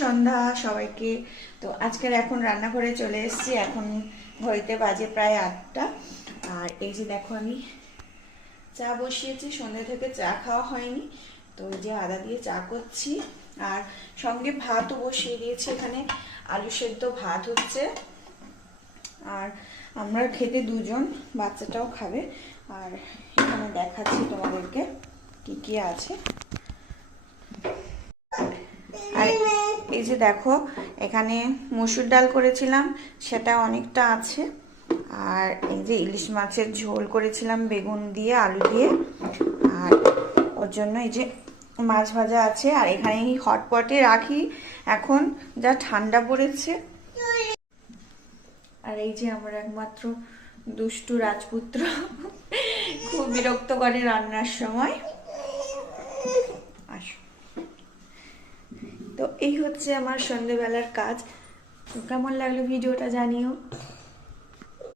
সন্ধ্যা সবাইকে। তো আজকের এখন রান্নাঘরে চলে এসেছি। এখন ঘড়িতে বাজে প্রায় 8টা। আর এই যে দেখো আমি চা বসিয়েছি, সন্ধ্যা থেকে চা খাওয়া হয়নি, তো এই যে আদা দিয়ে চা করছি। আর সঙ্গে ভাতও বসিয়ে দিয়েছি, এখানে আলু সেদ্ধ ভাত হচ্ছে। আর আমরা খেতে দুজন, বাচ্চাটাও খাবে। আর এখানে দেখাচ্ছি তোমাদেরকে কি কি আছে। আর এই যে দেখো, এখানে মসুর ডাল করেছিলাম, সেটা অনেকটা আছে। আর এই যে ইলিশ মাছের ঝোল করেছিলাম বেগুন দিয়ে আলু দিয়ে। আর ওর জন্য এই যে মাছ ভাজা আছে। আর এখানে হটপটে রাখি, এখন যা ঠান্ডা পড়েছে। আর এই যে আমার একমাত্র দুষ্টু রাজপুত্র, খুব বিরক্ত করে রান্নার সময়। আসো। তো এই হচ্ছে আমার সন্ধ্যেবেলার কাজ। তো কেমন লাগলো ভিডিওটা জানিও।